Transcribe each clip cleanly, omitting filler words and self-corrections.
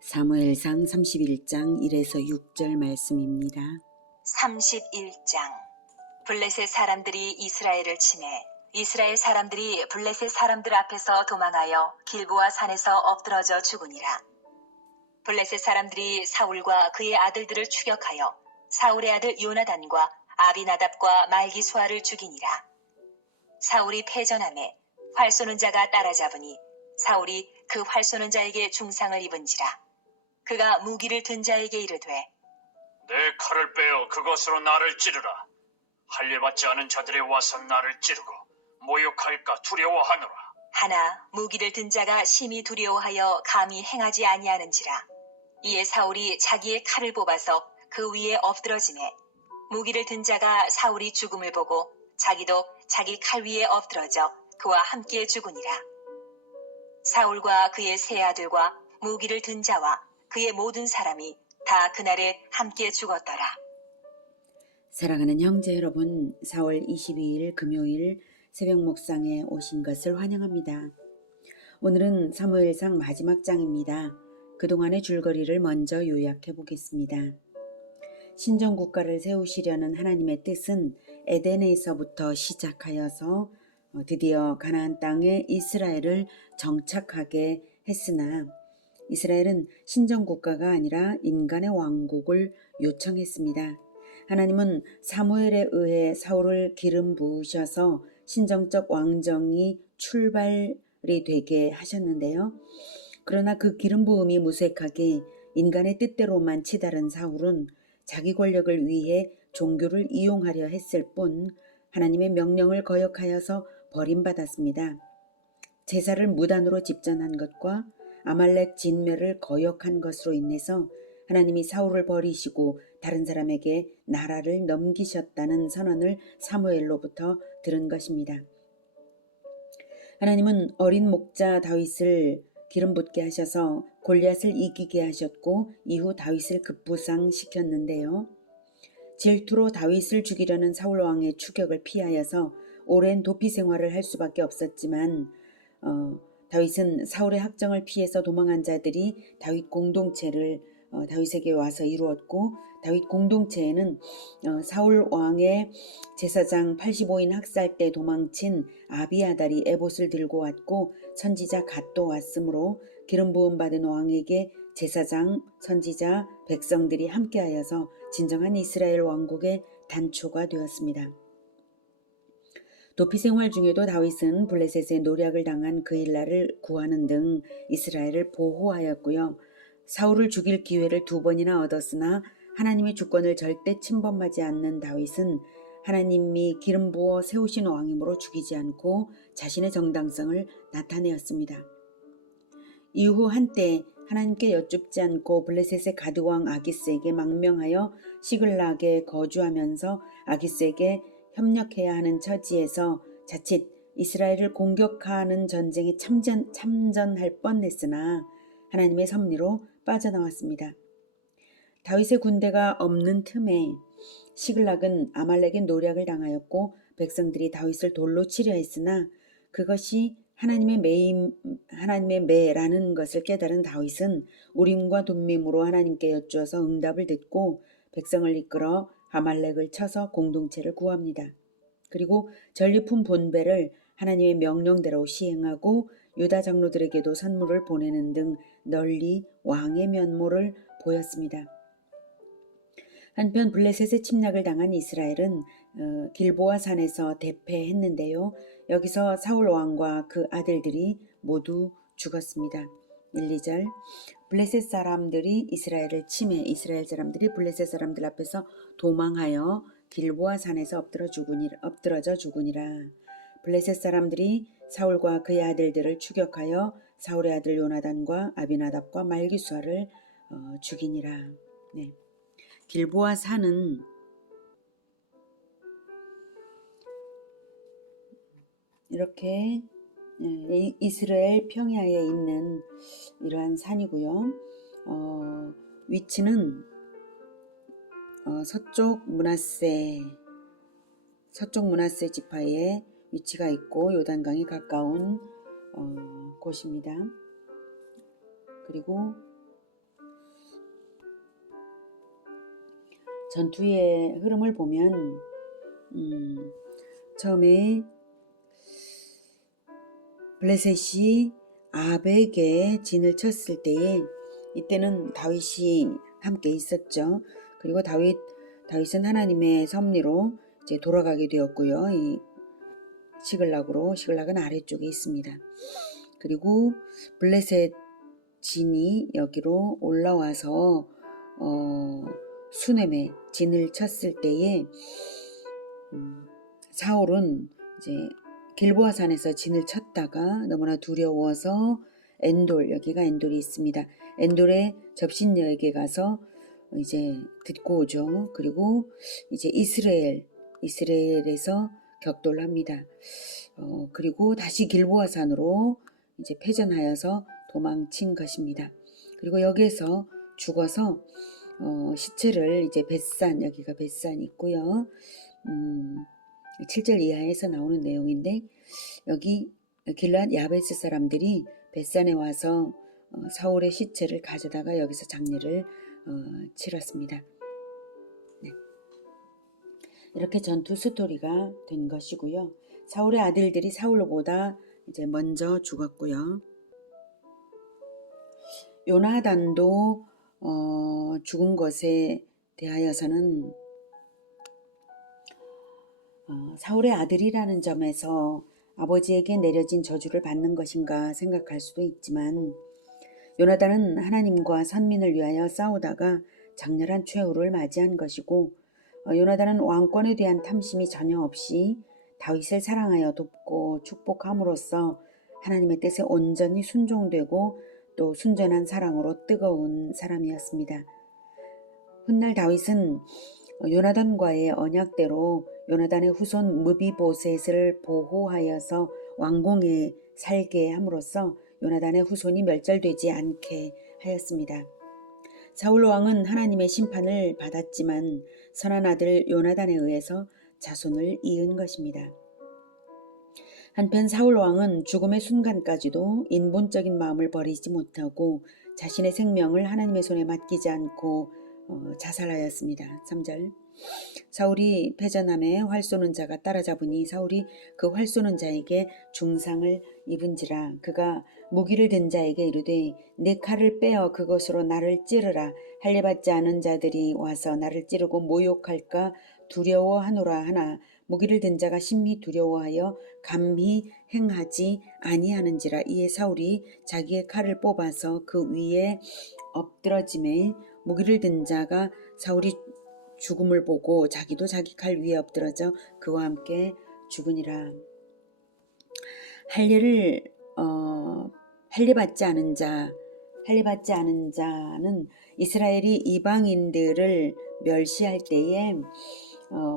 사무엘상 31장 1에서 6절 말씀입니다. 31장. 블레셋 사람들이 이스라엘을 치매 이스라엘 사람들이 블레셋 사람들 앞에서 도망하여 길보아 산에서 엎드러져 죽으니라. 블레셋 사람들이 사울과 그의 아들들을 추격하여 사울의 아들 요나단과 아비나답과 말기수아를 죽이니라. 사울이 패전하매 활 쏘는 자가 따라잡으니 사울이 그 활 쏘는 자에게 중상을 입은지라. 그가 무기를 든 자에게 이르되 내 칼을 빼어 그것으로 나를 찌르라. 할례받지 않은 자들이 와서 나를 찌르고 모욕할까 두려워하노라. 하나 무기를 든 자가 심히 두려워하여 감히 행하지 아니하는지라. 이에 사울이 자기의 칼을 뽑아서 그 위에 엎드러지매 무기를 든 자가 사울이 죽음을 보고 자기도 자기 칼 위에 엎드러져 그와 함께 죽으니라. 사울과 그의 세 아들과 무기를 든 자와 그의 모든 사람이 다 그날에 함께 죽었더라. 사랑하는 형제 여러분, 4월 22일 금요일 새벽 묵상에 오신 것을 환영합니다. 오늘은 사무엘상 마지막 장입니다. 그동안의 줄거리를 먼저 요약해 보겠습니다. 신정국가를 세우시려는 하나님의 뜻은 에덴에서부터 시작하여서 드디어 가나안 땅에 이스라엘을 정착하게 했으나 이스라엘은 신정국가가 아니라 인간의 왕국을 요청했습니다. 하나님은 사무엘에 의해 사울을 기름 부으셔서 신정적 왕정이 출발이 되게 하셨는데요. 그러나 그 기름 부음이 무색하게 인간의 뜻대로만 치달은 사울은 자기 권력을 위해 종교를 이용하려 했을 뿐 하나님의 명령을 거역하여서 버림받았습니다. 제사를 무단으로 집전한 것과 아말렉 진멸을 거역한 것으로 인해서 하나님이 사울을 버리시고 다른 사람에게 나라를 넘기셨다는 선언을 사무엘로부터 들은 것입니다. 하나님은 어린 목자 다윗을 기름 붓게 하셔서 골리앗을 이기게 하셨고 이후 다윗을 급부상시켰는데요. 질투로 다윗을 죽이려는 사울 왕의 추격을 피하여서 오랜 도피 생활을 할 수밖에 없었지만 다윗은 사울의 학정을 피해서 도망한 자들이 다윗 공동체를 다윗에게 와서 이루었고 다윗 공동체에는 사울 왕의 제사장 85인 학살 때 도망친 아비아달이 에봇을 들고 왔고 선지자 갓도 왔으므로 기름 부음 받은 왕에게 제사장, 선지자, 백성들이 함께하여서 진정한 이스라엘 왕국의 단초가 되었습니다. 도피 생활 중에도 다윗은 블레셋의 노략을 당한 그일라를 구하는 등 이스라엘을 보호하였고요. 사울을 죽일 기회를 2번이나 얻었으나 하나님의 주권을 절대 침범하지 않는 다윗은 하나님이 기름 부어 세우신 왕이므로 죽이지 않고 자신의 정당성을 나타내었습니다. 이후 한때 하나님께 여쭙지 않고 블레셋의 가드왕 아기스에게 망명하여 시글락에 거주하면서 아기스에게 협력해야 하는 처지에서 자칫 이스라엘을 공격하는 전쟁에 참전할 뻔했으나 하나님의 섭리로 빠져나왔습니다. 다윗의 군대가 없는 틈에 시글락은 아말렉의 노략을 당하였고 백성들이 다윗을 돌로 치려 했으나 그것이 하나님의 매라는 것을 깨달은 다윗은 우림과 둠밈으로 하나님께 여쭈어서 응답을 듣고 백성을 이끌어 아말렉을 쳐서 공동체를 구합니다. 그리고 전리품 본배를 하나님의 명령대로 시행하고 유다 장로들에게도 선물을 보내는 등 널리 왕의 면모를 보였습니다. 한편 블레셋의 침략을 당한 이스라엘은 길보아 산에서 대패했는데요. 여기서 사울 왕과 그 아들들이 모두 죽었습니다. 1, 2절. 블레셋 사람들이 이스라엘을 치매 이스라엘 사람들이 블레셋 사람들 앞에서 도망하여 길보아 산에서 엎드러져 죽으니라. 블레셋 사람들이 사울과 그의 아들들을 추격하여 사울의 아들 요나단과 아비나답과 말기수아를 죽이니라. 네. 길보아 산은 이렇게 이스라엘 평야에 있는 이러한 산이고요. 위치는 서쪽 므낫세 지파에 위치가 있고 요단강에 가까운 곳입니다. 그리고 전투의 흐름을 보면 처음에 블레셋이 아벡에 진을 쳤을 때에 이때는 다윗이 함께 있었죠. 그리고 다윗은 하나님의 섭리로 이제 돌아가게 되었고요. 이 시글락은 아래쪽에 있습니다. 그리고 블레셋 진이 여기로 올라와서 수넴에 진을 쳤을 때에 사울은 이제 길보아 산에서 진을 쳤다가 너무나 두려워서 여기가 엔돌이 있습니다. 엔돌의 접신여에게 가서 이제 듣고 오죠. 그리고 이제 이스라엘에서 격돌을 합니다. 그리고 다시 길보아 산으로 이제 패전하여서 도망친 것입니다. 그리고 여기에서 죽어서 시체를 이제 여기가 벳산 있고요. 7절 이하에서 나오는 내용인데 여기 길앗 야베스 사람들이 벳산에 와서 사울의 시체를 가져다가 여기서 장례를 치렀습니다. 네. 이렇게 전투 스토리가 된 것이고요. 사울의 아들들이 사울보다 이제 먼저 죽었고요. 요나단도 죽은 것에 대하여서는 사울의 아들이라는 점에서 아버지에게 내려진 저주를 받는 것인가 생각할 수도 있지만 요나단은 하나님과 선민을 위하여 싸우다가 장렬한 최후를 맞이한 것이고 요나단은 왕권에 대한 탐심이 전혀 없이 다윗을 사랑하여 돕고 축복함으로써 하나님의 뜻에 온전히 순종되고 또 순전한 사랑으로 뜨거운 사람이었습니다. 훗날 다윗은 요나단과의 언약대로 요나단의 후손 무비보셋을 보호하여서 왕궁에 살게 함으로써 요나단의 후손이 멸절되지 않게 하였습니다. 사울 왕은 하나님의 심판을 받았지만 선한 아들 요나단에 의해서 자손을 이은 것입니다. 한편 사울 왕은 죽음의 순간까지도 인본적인 마음을 버리지 못하고 자신의 생명을 하나님의 손에 맡기지 않고 자살하였습니다. 3절 사울이 패전함에 활 쏘는 자가 따라잡으니 사울이 그 활 쏘는 자에게 중상을 입은지라 그가 무기를 든 자에게 이르되 내 칼을 빼어 그것으로 나를 찌르라 할례받지 않은 자들이 와서 나를 찌르고 모욕할까 두려워하노라 하나 무기를 든 자가 심히 두려워하여 감히 행하지 아니하는지라. 이에 사울이 자기의 칼을 뽑아서 그 위에 엎드러짐에 무기를 든 자가 사울이 죽음을 보고 자기도 자기 칼 위에 엎드러져 그와 함께 죽으니라. 할례받지 않은 자는 이스라엘이 이방인들을 멸시할 때에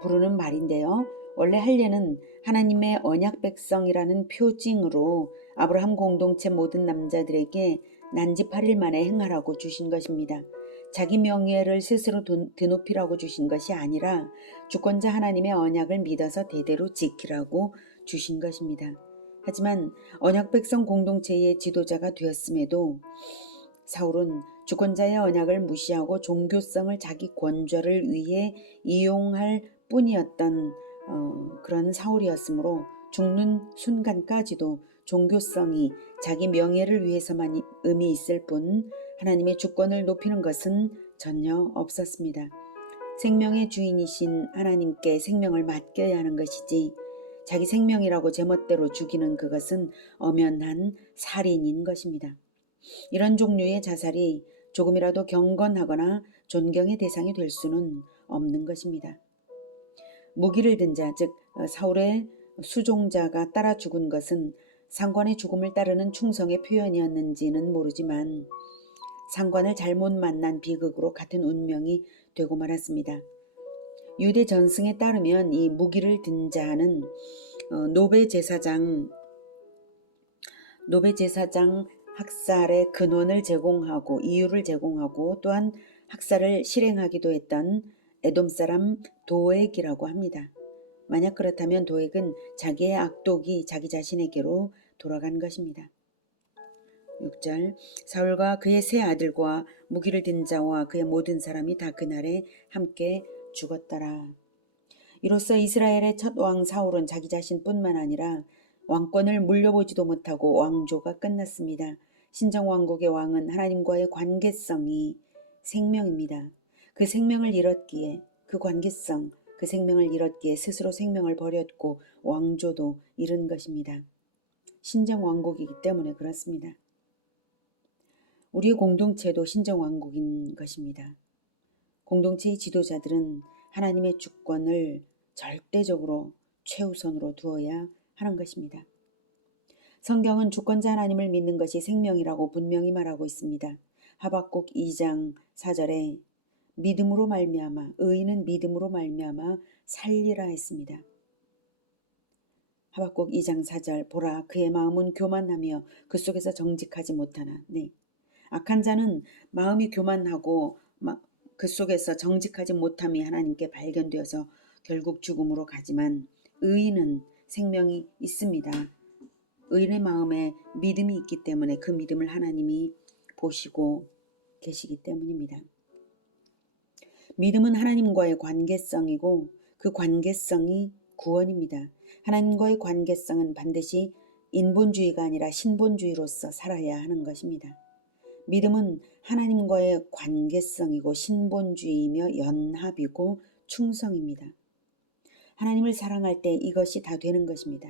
부르는 말인데요. 원래 할례는 하나님의 언약 백성이라는 표징으로 아브라함 공동체 모든 남자들에게 난지 8일 만에 행하라고 주신 것입니다. 자기 명예를 스스로 드높이라고 주신 것이 아니라 주권자 하나님의 언약을 믿어서 대대로 지키라고 주신 것입니다. 하지만 언약 백성 공동체의 지도자가 되었음에도 사울은 주권자의 언약을 무시하고 종교성을 자기 권좌를 위해 이용할 뿐이었던 그런 사울이었으므로 죽는 순간까지도 종교성이 자기 명예를 위해서만 의미 있을 뿐 하나님의 주권을 높이는 것은 전혀 없었습니다. 생명의 주인이신 하나님께 생명을 맡겨야 하는 것이지 자기 생명이라고 제멋대로 죽이는 그것은 엄연한 살인인 것입니다. 이런 종류의 자살이 조금이라도 경건하거나 존경의 대상이 될 수는 없는 것입니다. 무기를 든 자, 즉 사울의 수종자가 따라 죽은 것은 상관의 죽음을 따르는 충성의 표현이었는지는 모르지만 상관을 잘못 만난 비극으로 같은 운명이 되고 말았습니다. 유대 전승에 따르면 이 무기를 든 자는 노베 제사장 학살의 근원을 제공하고 이유를 제공하고 또한 학살을 실행하기도 했던 에돔 사람 도액이라고 합니다. 만약 그렇다면 도액은 자기의 악독이 자기 자신에게로 돌아간 것입니다. 6절 사울과 그의 세 아들과 무기를 든 자와 그의 모든 사람이 다 그날에 함께 죽었더라. 이로써 이스라엘의 첫 왕 사울은 자기 자신뿐만 아니라 왕권을 물려보지도 못하고 왕조가 끝났습니다. 신정왕국의 왕은 하나님과의 관계성이 생명입니다. 그 생명을 잃었기에 그 관계성, 그 생명을 잃었기에 스스로 생명을 버렸고 왕조도 잃은 것입니다. 신정왕국이기 때문에 그렇습니다. 우리의 공동체도 신정왕국인 것입니다. 공동체의 지도자들은 하나님의 주권을 절대적으로 최우선으로 두어야 하는 것입니다. 성경은 주권자 하나님을 믿는 것이 생명이라고 분명히 말하고 있습니다. 하박국 2장 4절에 믿음으로 말미암아 의인은 믿음으로 말미암아 살리라 했습니다. 하박국 2장 4절 보라 그의 마음은 교만하며 그 속에서 정직하지 못하나 악한 자는 마음이 교만하고 그 속에서 정직하지 못함이 하나님께 발견되어서 결국 죽음으로 가지만 의인은 생명이 있습니다. 의인의 마음에 믿음이 있기 때문에 그 믿음을 하나님이 보시고 계시기 때문입니다. 믿음은 하나님과의 관계성이고 그 관계성이 구원입니다. 하나님과의 관계성은 반드시 인본주의가 아니라 신본주의로서 살아야 하는 것입니다. 믿음은 하나님과의 관계성이고 신본주의이며 연합이고 충성입니다. 하나님을 사랑할 때 이것이 다 되는 것입니다.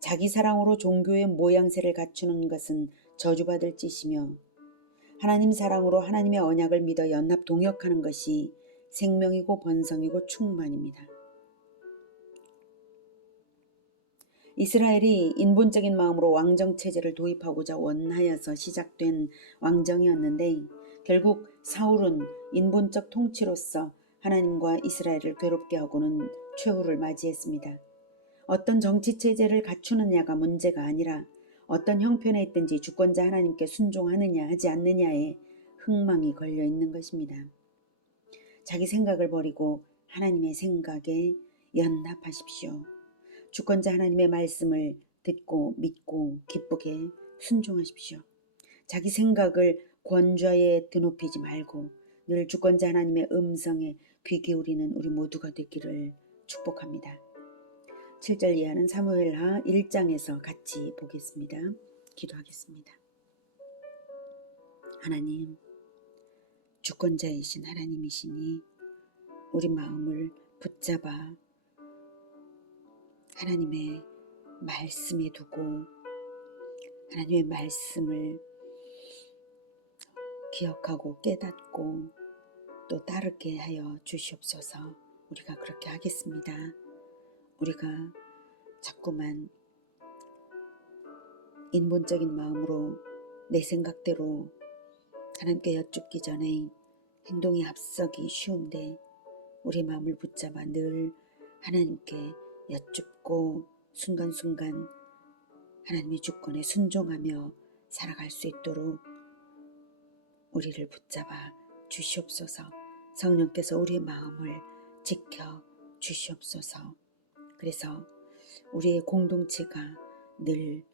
자기 사랑으로 종교의 모양새를 갖추는 것은 저주받을 짓이며 하나님 사랑으로 하나님의 언약을 믿어 연합 동역하는 것이 생명이고 번성이고 충만입니다. 이스라엘이 인본적인 마음으로 왕정체제를 도입하고자 원하여서 시작된 왕정이었는데 결국 사울은 인본적 통치로서 하나님과 이스라엘을 괴롭게 하고는 최후를 맞이했습니다. 어떤 정치체제를 갖추느냐가 문제가 아니라 어떤 형편에 있든지 주권자 하나님께 순종하느냐 하지 않느냐에 흥망이 걸려 있는 것입니다. 자기 생각을 버리고 하나님의 생각에 연합하십시오. 주권자 하나님의 말씀을 듣고 믿고 기쁘게 순종하십시오. 자기 생각을 권좌에 드높이지 말고 늘 주권자 하나님의 음성에 귀 기울이는 우리 모두가 되기를 축복합니다. 7절 이하는 사무엘하 1장에서 같이 보겠습니다. 기도하겠습니다. 하나님, 주권자이신 하나님이시니 우리 마음을 붙잡아 하나님의 말씀에 두고 하나님의 말씀을 기억하고 깨닫고 또 따르게 하여 주시옵소서. 우리가 그렇게 하겠습니다. 우리가 자꾸만 인본적인 마음으로 내 생각대로 하나님께 여쭙기 전에 행동이 앞서기 쉬운데 우리 마음을 붙잡아 늘 하나님께 여쭙고 순간순간 하나님의 주권에 순종하며 살아갈 수 있도록 우리를 붙잡아 주시옵소서. 성령께서 우리의 마음을 지켜 주시옵소서. 그래서 우리의 공동체가 늘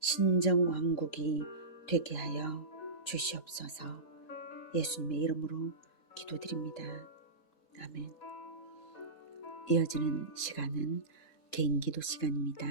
신정왕국이 되게 하여 주시옵소서. 예수님의 이름으로 기도드립니다. 아멘. 이어지는 시간은 개인기도 시간입니다.